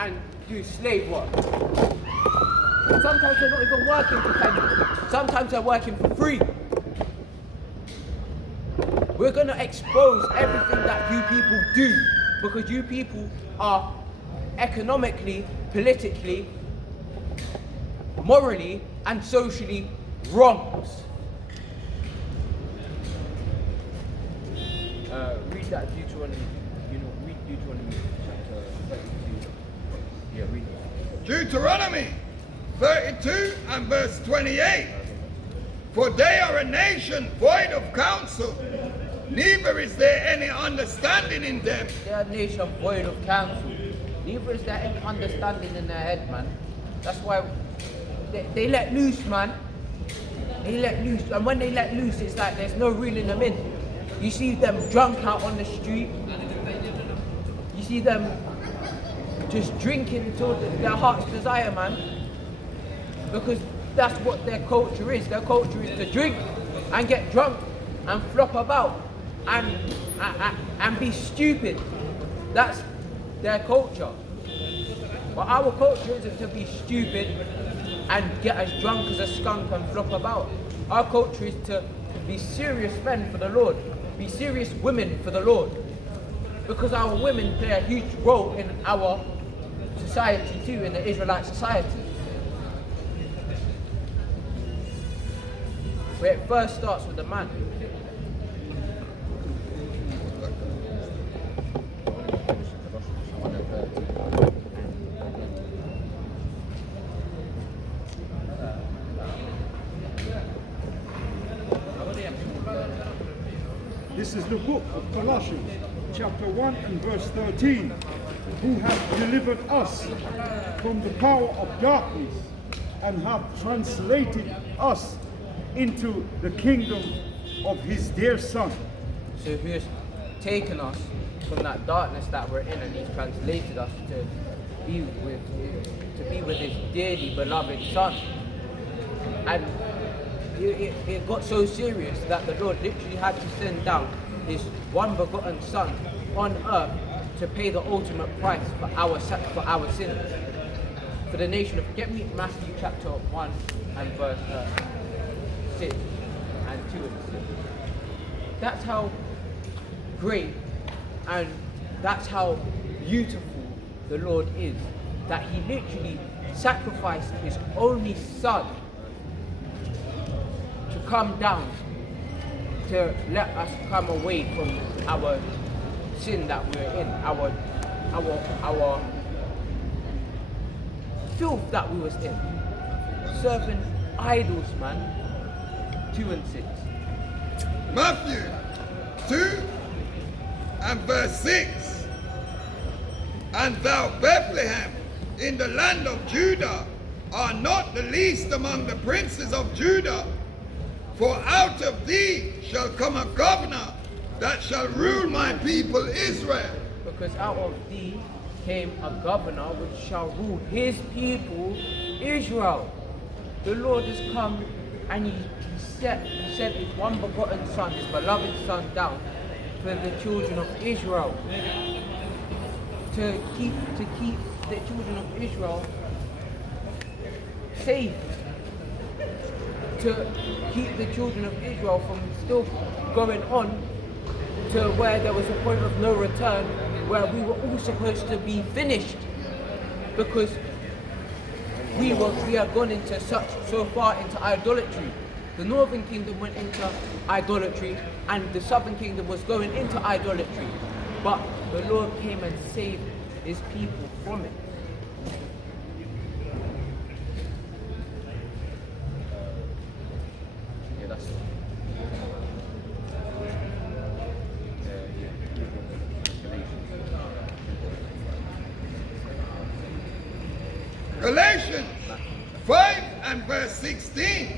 and do slave work. Sometimes they're not even working for pennies. Sometimes they're working for free. We're going to expose everything that you people do, because you people are economically, politically, morally and socially wrongs. Read that Deuteronomy, read Deuteronomy chapter 32. Yeah, read it. Deuteronomy 32 and verse 28. For they are a nation void of counsel, neither is there any understanding in them. They are a nation void of counsel. Neither is there any understanding in their head, man. That's why they let loose, man. They let loose, and when they let loose, it's like there's no reeling them in. You see them drunk out on the street. You see them just drinking until their heart's desire, man. Because that's what their culture is. Their culture is to drink and get drunk and flop about and be stupid. That's their culture. But our culture isn't to be stupid and get as drunk as a skunk and flop about. Our culture is to be serious men for the Lord, be serious women for the Lord. Because our women play a huge role in our society too, in the Israelite society. Where it first starts with the man. This is the book of Colossians, chapter 1 and verse 13. Who hath delivered us from the power of darkness and hath translated us into the kingdom of his dear Son. So who has taken us from that darkness that we're in, and he's translated us to be with his dearly beloved Son. And it got so serious that the Lord literally had to send down his one begotten Son on earth to pay the ultimate price for our sins, for the nation of. Get me Matthew chapter 1 and verse 6 and 2 and 6. That's how great and that's how beautiful the Lord is, that he literally sacrificed his only Son to come down to let us come away from our sin that we're in, our filth that we was in, serving idols, man. 2 and 6. Matthew 2 and verse 6. And thou, Bethlehem, in the land of Judah, are not the least among the princes of Judah, for out of thee shall come a governor that shall rule my people Israel. Because out of thee came a governor which shall rule his people Israel. The Lord has come and he sent his one begotten Son, his beloved Son, down for the children of Israel. To keep the children of Israel safe. To keep the children of Israel from still going on to where there was a point of no return, where we were all supposed to be finished, because we had gone into so far into idolatry. The northern kingdom went into idolatry and the southern kingdom was going into idolatry, but the Lord came and saved his people from it. Yeah, that's it. Galatians 5 and verse 16.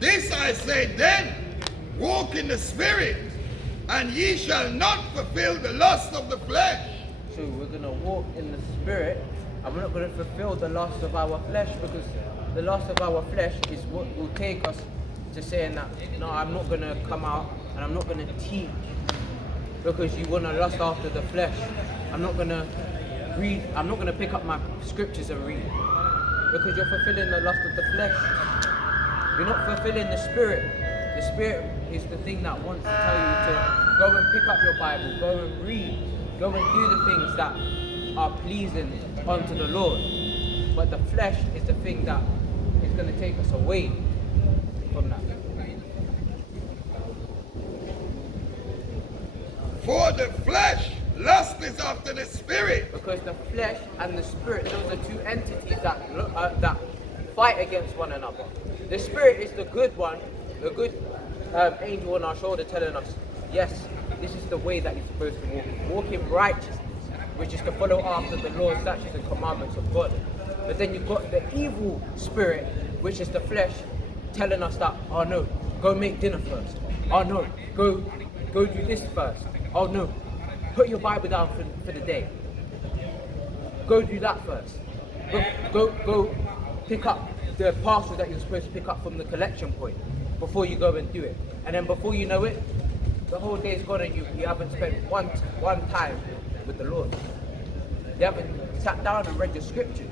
This I say then, walk in the Spirit, and ye shall not fulfill the lust of the flesh. So we're going to walk in the Spirit, and we're not going to fulfill the lust of our flesh, because the lust of our flesh is what will take us to saying that, no, I'm not going to come out and I'm not going to teach because you want to lust after the flesh. I'm not going to read. I'm not going to pick up my scriptures and read, because you're fulfilling the lust of the flesh. You're not fulfilling the spirit. The spirit is the thing that wants to tell you to go and pick up your Bible, go and read, go and do the things that are pleasing unto the Lord. But the flesh is the thing that is going to take us away from that. For the flesh lusteth after the spirit. Because the flesh and the spirit, those are two entities that fight against one another. The spirit is the good one, the good angel on our shoulder telling us, yes, this is the way that you're supposed to walk. Walk in righteousness, which is to follow after the laws, statutes and commandments of God. But then you've got the evil spirit, which is the flesh, telling us that, oh no, go make dinner first. Oh no, go do this first. Oh no, put your Bible down for the day. Go do that first. Go pick up the parcel that you're supposed to pick up from the collection point before you go and do it. And then before you know it, the whole day's gone and you haven't spent one time with the Lord. You haven't sat down and read your scriptures.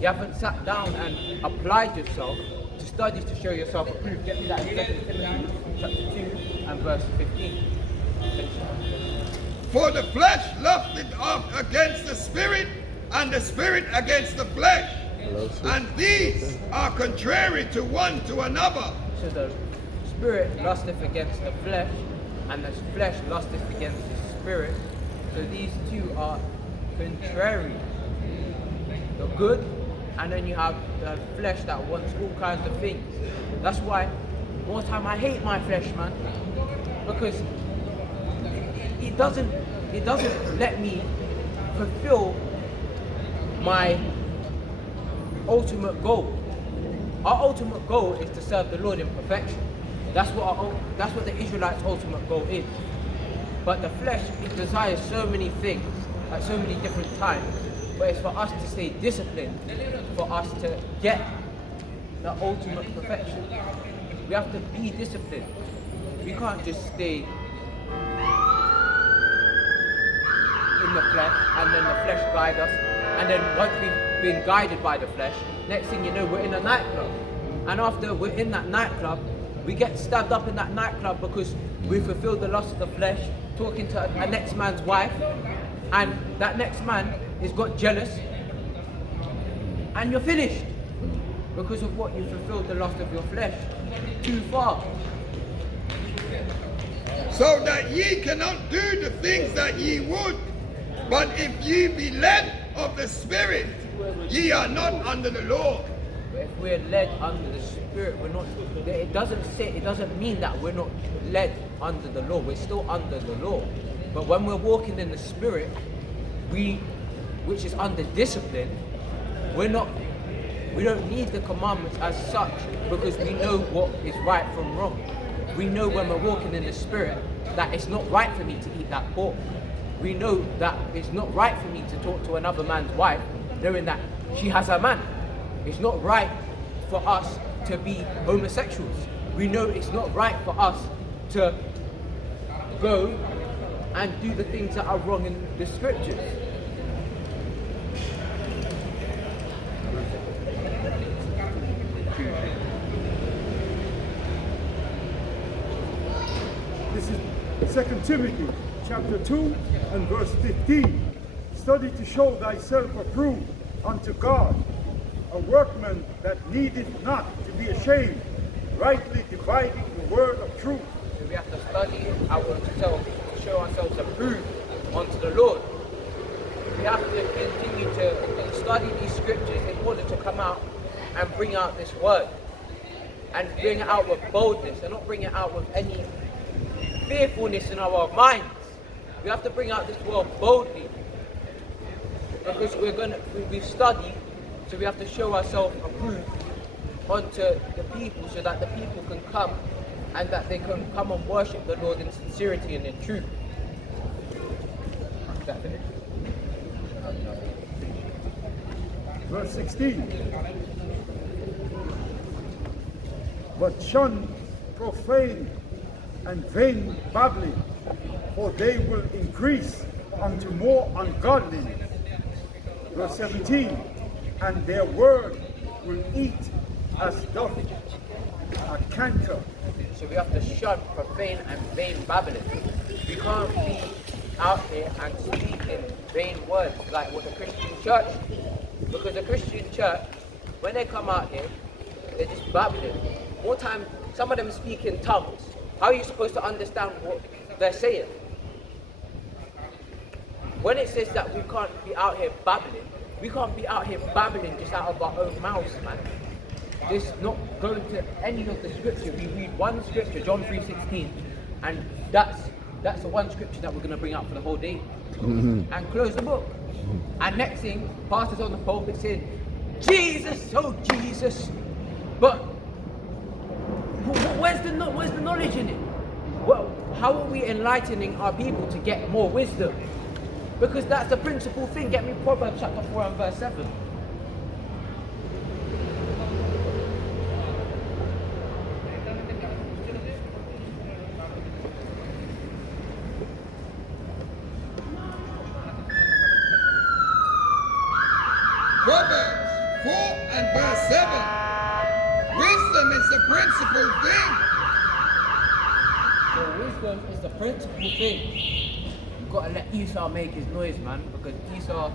You haven't sat down and applied yourself to study to show yourself approved. Get me that in 2 Timothy chapter 2 and verse 15. For the flesh lusteth against the spirit, and the spirit against the flesh. And these are contrary to one to another. So the spirit lusteth against the flesh, and the flesh lusteth against the spirit. So these two are contrary. The good, and then you have the flesh that wants all kinds of things. That's why more time I hate my flesh, man, because it doesn't let me fulfill my ultimate goal. Our ultimate goal is to serve the Lord in perfection. That's what the Israelites' ultimate goal is. But the flesh, it desires so many things at so many different times. But it's for us to stay disciplined, for us to get the ultimate perfection. We have to be disciplined. We can't just stay in the flesh and then the flesh guide us, and then once we've been guided by the flesh, next thing you know we're in a nightclub, and after we're in that nightclub we get stabbed up in that nightclub because we fulfilled the lust of the flesh, talking to a next man's wife, and that next man has got jealous, and you're finished because of what you fulfilled the lust of your flesh too far. So that ye cannot do the things that ye would. But if ye be led of the Spirit, ye are not under the law. But if we're led under the Spirit, we're not. It doesn't mean that we're not led under the law. We're still under the law. But when we're walking in the Spirit, which is under discipline, we don't need the commandments as such, because we know what is right from wrong. We know when we're walking in the Spirit that it's not right for me to eat that pork. We know that it's not right for me to talk to another man's wife, knowing that she has a man. It's not right for us to be homosexuals. We know it's not right for us to go and do the things that are wrong in the scriptures. This is 2 Timothy chapter 2 and verse 15. Study to show thyself approved unto God, a workman that needeth not to be ashamed, rightly dividing the word of truth. So we have to study ourselves to show ourselves approved unto the Lord. We have to continue to study these scriptures in order to come out and bring out this word, and bring it out with boldness, and not bring it out with any fearfulness in our minds. We have to bring out this word boldly, because we've studied, so we have to show ourselves approved unto the people, so that the people can come and that they can come and worship the Lord in sincerity and in truth. Is that finished? Verse 16. But shun profane and vain babbling, for they will increase unto more ungodliness. Verse 17, and their word will eat as doth a canker. So we have to shun profane and vain babbling. We can't be out here and speaking vain words like what the Christian church do. Because the Christian church, when they come out here, they're just babbling. More time, some of them speak in tongues. How are you supposed to understand what they're saying? When it says that we can't be out here babbling, we can't be out here babbling just out of our own mouths, man. Just not going to any of the scripture. We read one scripture, John 3:16, and that's the one scripture that we're going to bring out for the whole day. And close the book. And next thing, pastors on the pulpit saying, Jesus, oh Jesus. But where's the knowledge in it? Well, how are we enlightening our people to get more wisdom? Because that's the principal thing. Get me Proverbs chapter 4 and verse 7. Proverbs 4 and verse 7. Wisdom is the principal thing. So wisdom is the principal thing. You've got to let Esau make his noise, man, because Esau,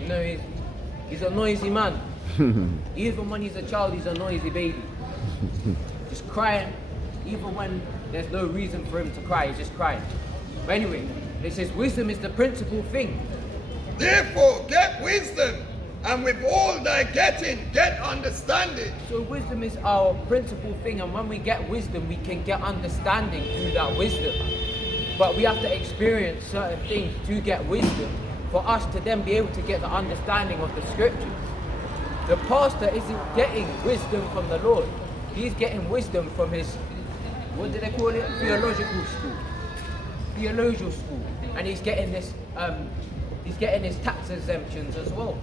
you know, he's a noisy man. Even when he's a child, he's a noisy baby. Just crying, even when there's no reason for him to cry, he's just crying. But anyway, it says wisdom is the principal thing. Therefore, get wisdom, and with all thy getting, get understanding. So wisdom is our principal thing, and when we get wisdom, we can get understanding through that wisdom. But we have to experience certain things to get wisdom for us to then be able to get the understanding of the scriptures. The pastor isn't getting wisdom from the Lord. He's getting wisdom from his, what do they call it? Theological school. Theological school. And he's getting this, he's getting his tax exemptions as well.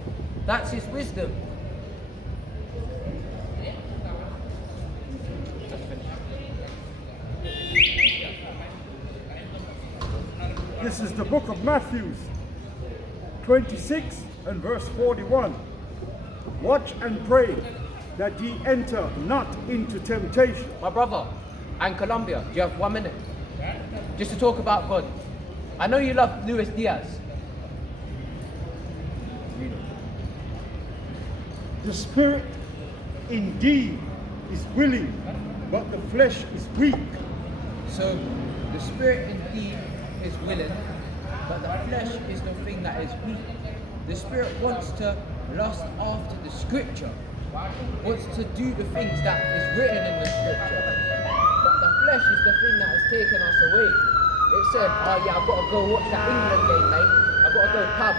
That's his wisdom. This is the book of Matthew 26 and verse 41. Watch and pray that ye enter not into temptation. My brother, and Colombia, do you have 1 minute? Just to talk about God. I know you love Luis Diaz. The spirit indeed is willing, but the flesh is weak. So the spirit indeed is willing, but the flesh is the thing that is weak. The spirit wants to lust after the scripture, wants to do the things that is written in the scripture. But the flesh is the thing that has taken us away. It said, oh yeah, I've got to go watch that England game, mate. I've got to go pub.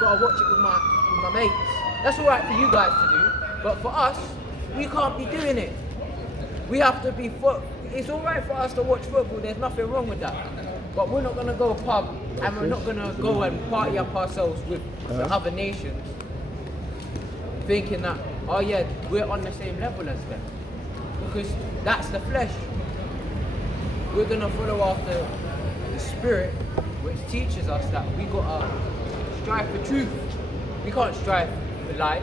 Got to watch it with my mates. That's alright for you guys to do, but for us, we can't be doing it. We have to be it's alright for us to watch football, there's nothing wrong with that. But we're not going to go pub, and we're not going to go and party up ourselves with the other nations, thinking that, oh yeah, we're on the same level as them. Because that's the flesh. We're going to follow after the spirit, which teaches us that we got to strive for truth. We can't strive for lies.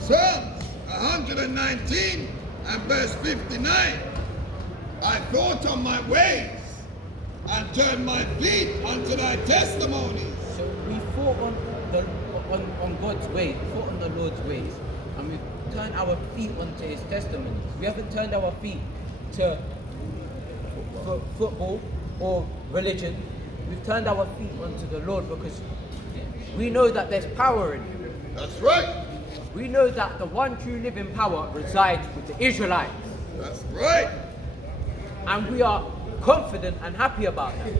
Psalms 119 and verse 59. I thought on my ways and turned my feet unto thy testimonies. So we fought on God's ways, we fought on the Lord's ways, and we've turned our feet onto his testimonies. We haven't turned our feet to football or religion. We've turned our feet onto the Lord because we know that there's power in him. That's right. We know that the one true living power resides with the Israelites. That's right. And we are confident and happy about that.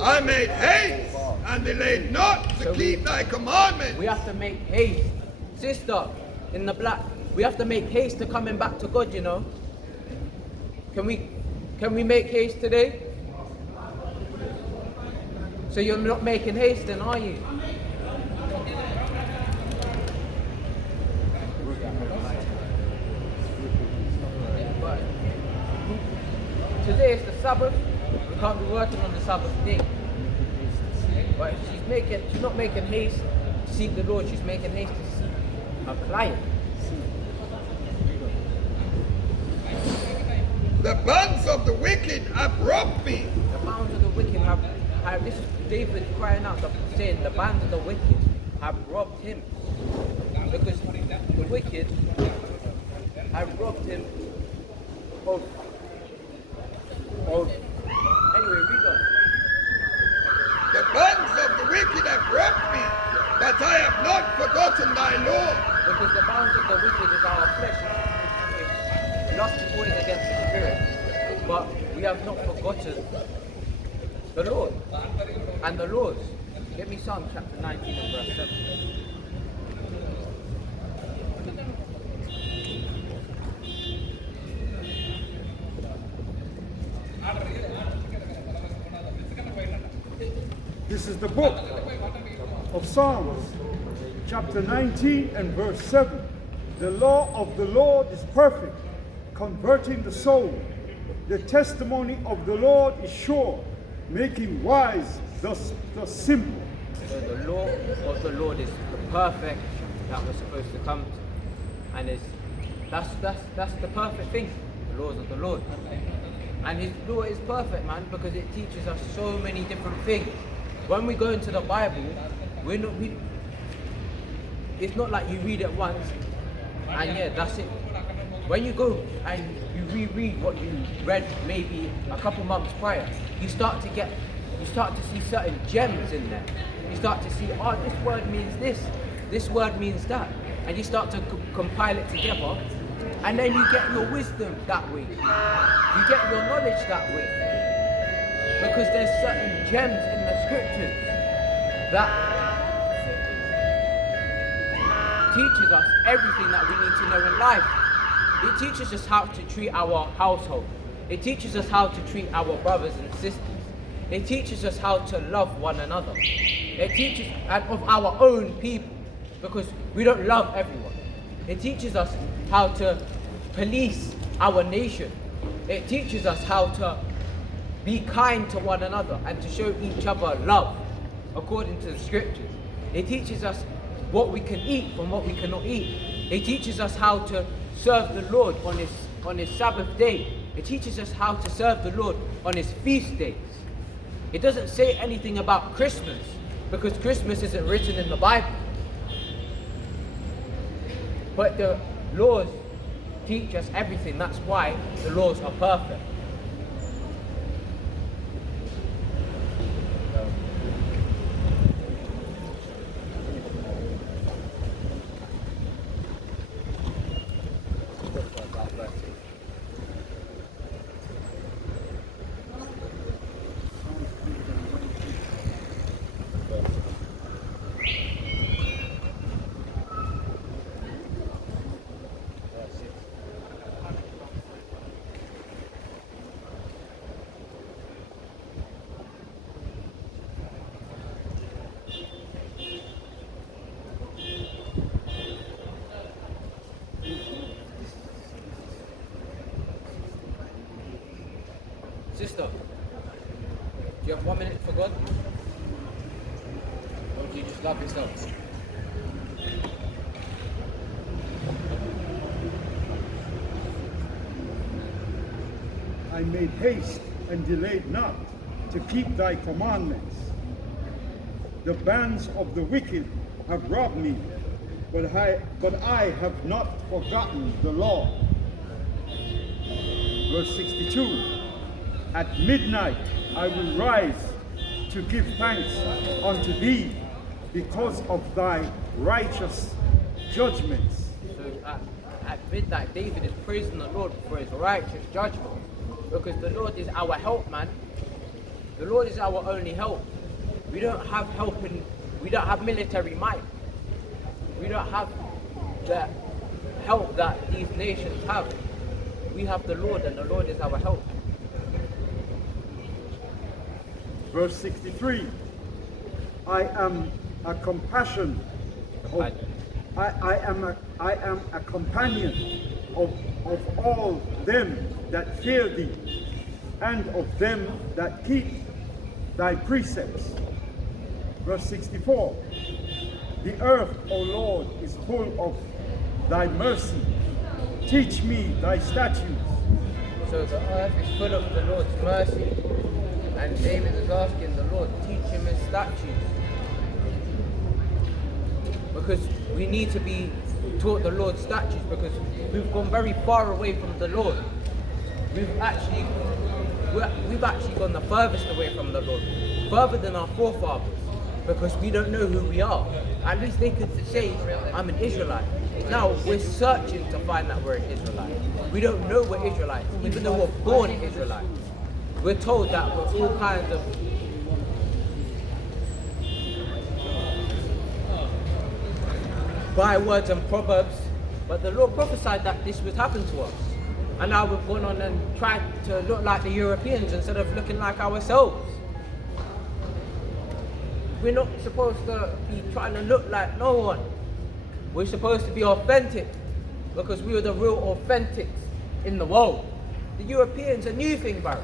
I made haste and delayed not to keep thy commandments. We have to make haste. Sister in the black, we have to make haste to coming back to God, you know. Can we make haste today? So you're not making haste then, are you? But today is the Sabbath. We can't be working on the Sabbath day. But she's not making haste to seek the Lord. She's making haste to seek her client. The bands of the wicked have robbed me. The bands of the wicked have this is David crying out, saying the bands of the wicked have robbed him. Because the wicked have robbed him of anyway, read on. The bands of the wicked have robbed me, but I have not forgotten thy law. Because the bounds of the wicked is our flesh. It's lust always against the spirit. But we have not forgotten the Lord and the laws. Get me Psalm chapter 19 and verse 7. This is the book of Psalms, chapter 19 and verse 7. The law of the Lord is perfect, converting the soul. The testimony of the Lord is sure, making wise the simple. So the law of the Lord is the perfect that we're supposed to come to. And that's the perfect thing, the laws of the Lord. And his law is perfect, man, because it teaches us so many different things. When we go into the Bible, it's not like you read it once and yeah, that's it. When you go and you reread what you read maybe a couple months prior, you start to see certain gems in there. You start to see, oh, this word means this word means that. And you start to compile it together, and then you get your wisdom that way. You get your knowledge that way. Because there's certain gems in the scriptures that teaches us everything that we need to know in life. It teaches us how to treat our household. It teaches us how to treat our brothers and sisters. It teaches us how to love one another. It teaches of our own people, because we don't love everyone. It teaches us how to police our nation. It teaches us how to be kind to one another and to show each other love according to the scriptures. It teaches us what we can eat from what we cannot eat. It teaches us how to serve the Lord on his Sabbath day. It teaches us how to serve the Lord on his feast days. It doesn't say anything about Christmas, because Christmas isn't written in the Bible. But the laws teach us everything. That's why the laws are perfect. Sister, do you have 1 minute for God? Or do you just love yourself? I made haste and delayed not to keep thy commandments. The bands of the wicked have robbed me, but I have not forgotten the law. Verse 62. At midnight I will rise to give thanks unto thee because of thy righteous judgments. So at midnight, David is praising the Lord for his righteous judgment. Because the Lord is our help, man. The Lord is our only help. We don't have help we don't have military might. We don't have the help that these nations have. we have the Lord, and the Lord is our help. Verse 63. I am a companion of all them that fear thee, and of them that keep thy precepts. Verse 64. The earth, O Lord, is full of thy mercy. Teach me thy statutes. So the earth is full of the Lord's mercy, and David is asking the Lord, teach him his statutes. Because we need to be taught the Lord's statutes, because we've gone very far away from the Lord. We've actually gone the furthest away from the Lord, further than our forefathers, because we don't know who we are. At least they could say, I'm an Israelite. Now we're searching to find that we're an Israelite. We don't know we're Israelites, even though we're born Israelites. We're told that we're all kinds of bywords and proverbs, but the Lord prophesied that this would happen to us. And now we've gone on and tried to look like the Europeans instead of looking like ourselves. We're not supposed to be trying to look like no one. We're supposed to be authentic, because we are the real authentics in the world. The Europeans are a new thing, bro.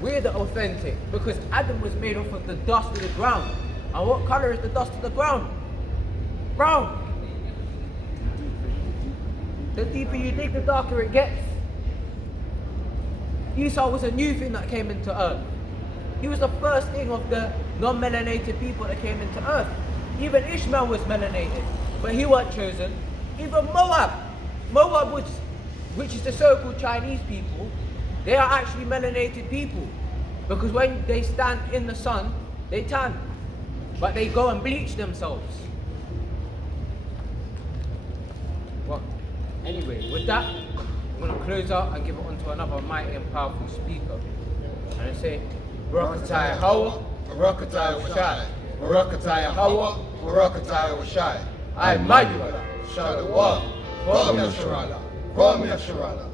We're the authentic, because Adam was made off of the dust of the ground. And what color is the dust of the ground? Brown. The deeper you dig, the darker it gets. Esau was a new thing that came into earth. He was the first thing of the non-melanated people that came into earth. Even Ishmael was melanated, but he wasn't chosen. Even Moab, which is the so-called Chinese people, they are actually melanated people, because when they stand in the sun, they tan, but they go and bleach themselves. Well, anyway, with that, I'm going to close out and give it on to another mighty and powerful speaker. And I say, Barakatah Hawa, Barakatah Washai, Barakatah Hawa, Barakatah Washai. I Manuela, Shalom. Kom Yasharala.